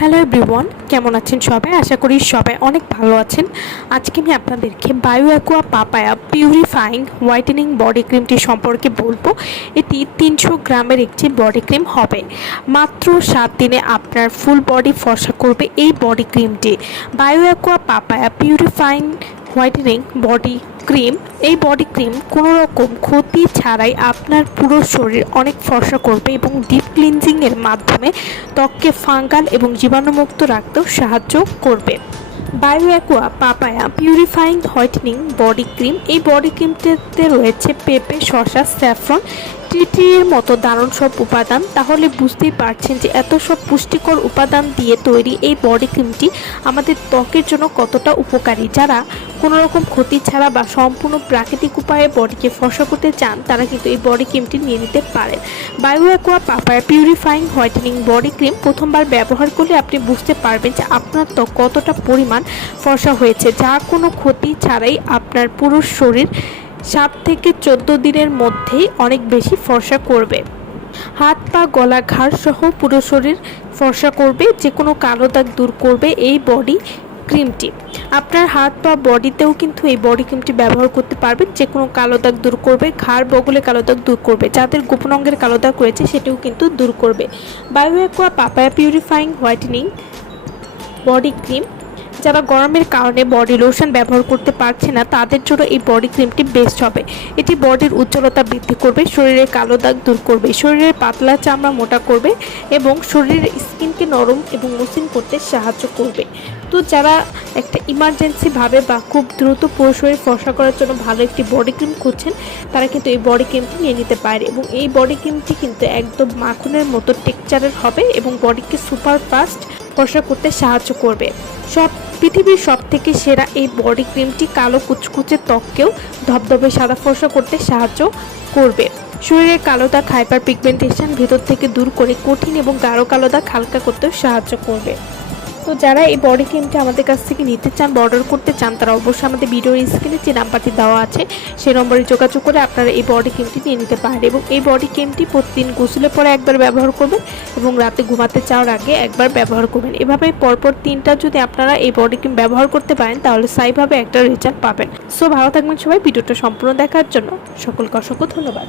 Hello everyone কেমন আছেন সবাই? আশা করি সবাই অনেক ভালো আছেন। আজকে আমি আপনাদেরকে bio aqua papaya purifying whitening body ক্রিমটি সম্পর্কে বলব। এটি তিনশো গ্রামের একটি বডি ক্রিম হবে। মাত্র সাত দিনে আপনার ফুল বডি ফর্সা করবে এই বডি ক্রিমটি bio aqua papaya purifying whitening body cream এই বডি ক্রিম কোনো রকম ক্ষতি ছাড়াই আপনার পুরো শরীর অনেক ফর্সা করবে এবং ডিপ ক্লিনজিংয়ের মাধ্যমে ত্বককে ফাঙ্গাল এবং জীবাণুমুক্ত রাখতেও সাহায্য করবে। Bio aqua papaya purifying whitening body cream এই বডি ক্রিমটিতে রয়েছে পেঁপে, শসা স্যাফরন টিটির মতো দারুণ সব উপাদান, তাহলে বুঝতেই পারছেন যে এত সব পুষ্টিকর উপাদান দিয়ে তৈরি এই বডি ক্রিমটি আমাদের ত্বকের জন্য কতটা উপকারী। যারা কোনো রকম ক্ষতি ছাড়া বা সম্পূর্ণ প্রাকৃতিক উপায়ে বডিকে ফসা করতে চান, তারা কিন্তু এই বডি ক্রিমটি নিয়ে নিতে পারেন। Bio aqua papaya purifying whitening body cream প্রথমবার ব্যবহার করলে আপনি বুঝতে পারবেন যে আপনার ত্বক কতটা পরিমাণ ফসা হয়েছে। যা কোনো ক্ষতি ছাড়াই আপনার পুরো শরীর সাত থেকে চোদ্দ দিনের মধ্যেই অনেক বেশি ফর্সা করবে। হাত, পা, গলা, ঘাড় সহ পুরো শরীর ফর্সা করবে যে কোনো কালো দাগ দূর করবে এই বডি ক্রিমটি। আপনার হাত বা বডিতেও কিন্তু এই বডি ক্রিমটি ব্যবহার করতে পারবেন যে কোনো কালো দাগ দূর করবে, ঘাড়, বগলে কালো দাগ দূর করবে, যাদের গোপন অঙ্গের কালো দাগ রয়েছে সেটিও কিন্তু দূর করবে। Bio aqua papaya purifying whitening body cream যারা গরমের কারণে বডি লোশন ব্যবহার করতে পারছে না, তাদের জন্য এই বডি ক্রিমটি বেস্ট হবে। এটি বডির উজ্জ্বলতা বৃদ্ধি করবে, শরীরের কালো দাগ দূর করবে, শরীরের পাতলা চামড়া মোটা করবে এবং শরীরের স্কিনকে নরম এবং মসৃণ করতে সাহায্য করবে। তো যারা একটা ইমার্জেন্সিভাবে বা খুব দ্রুত পুরো শরীর ফসা করার জন্য ভালো একটি বডি ক্রিম খুঁজছেন, তারা কিন্তু এই বডি ক্রিমটি নিয়ে নিতে পারে এবং এই বডি ক্রিমটি কিন্তু একদম মাখনের মতো টেক্সচারের হবে এবং বডিকে সুপার ফাস্ট ফসা করতে সাহায্য করবে। সব পৃথিবীর সব থেকে সেরা এই বডি ক্রিমটি কালো কুচকুচে ত্বককেও ধবধবে সাদা ফর্সা করতে সাহায্য করবে। শরীরে কালো দাগ হাইপার পিগমেন্টেশন ভেতর থেকে দূর করে কঠিন এবং গাঢ় কালো দাগ হালকা করতেও সাহায্য করবে। তো যারা এই বডি ক্রিমটি আমাদের কাছ থেকে নিতে চান অর্ডার করতে চান, তারা অবশ্যই আমাদের ভিডিওর স্ক্রিনে যে নাম্বারটি দেওয়া আছে, সেই নম্বরে যোগাযোগ করে আপনারা এই বডি ক্রিমটি নিয়ে নিতে পারেন এবং এই বডি ক্রিমটি প্রতিদিন গোসলের পরে একবার ব্যবহার করবেন এবং রাতে ঘুমাতে চাওয়ার আগে একবার ব্যবহার করবেন। এভাবে পরপর তিনটা যদি আপনারা এই বডি ক্রিম ব্যবহার করতে পারেন, তাহলে সাইভাবে একটা রেজাল্ট পাবেন। সো ভালো থাকবেন সবাই, ভিডিওটা সম্পূর্ণ দেখার জন্য সকলকে অসংখ্য ধন্যবাদ।